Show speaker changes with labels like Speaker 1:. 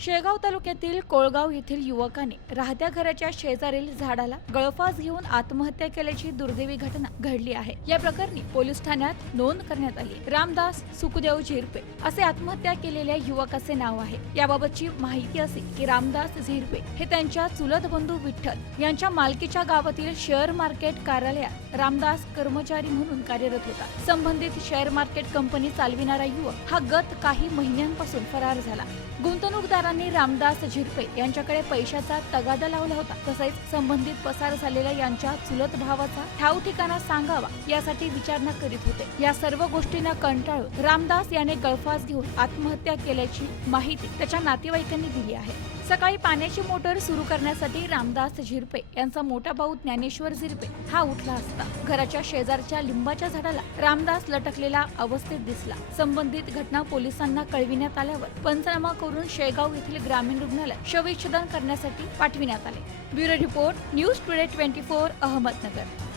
Speaker 1: शेगाव तालुक्यातील कोळगाव येथील युवकाने राहत्या घराच्या शेजारील झाडाला गळफास घेऊन आत्महत्या केल्याची दुर्दैवी घटना घडली आहे. या प्रकरणी पोलीस ठाण्यात नोंद करण्यात आली. रामदास सुखदेव झिरपे असे आत्महत्या केलेल्या युवकाचे नाव आहे. याबाबतची माहिती असे की रामदास झिरपे हे त्यांच्या चुलत बंधू विठ्ठल यांच्या मालकीच्या गावातील शेअर मार्केट कार्यालयात रामदास कर्मचारी म्हणून कार्यरत होता. संबंधित शेअर मार्केट कंपनी चालविणारा युवक हा गत काही महिन्यांपासून फरार झाला. गुंतवणूकदारांनी रामदास झिरपे यांच्याकडे पैशाचा तगादा लावला होता. तसेच संबंधित पसार झालेल्या यांच्या चुलत भावाचा ठाव ठिकाणा सांगावा यासाठी विचारणा करीत होते. या सर्व गोष्टींना कंटाळून रामदास याने गळफास घेऊन आत्महत्या केल्याची माहिती त्याच्या नातेवाईकांनी दिली आहे. सकाळी पाण्याची मोटर सुरू करण्यासाठी रामदास झिरपे यांचा मोठा भाऊ ज्ञानेश्वर झिरपे हा उठला असता. घराच्या शेजारच्या लिंबाच्या झाडाला रामदास लटकलेला अवस्थेत दिसला. संबंधित घटना पोलिसांना कळविण्यात आल्यावर पंचनामा करून शेगाव येथील ग्रामीण रुग्णालयात शवविच्छेदन करण्यासाठी पाठविण्यात आले. Bureau report news today twenty four Ahmednagar.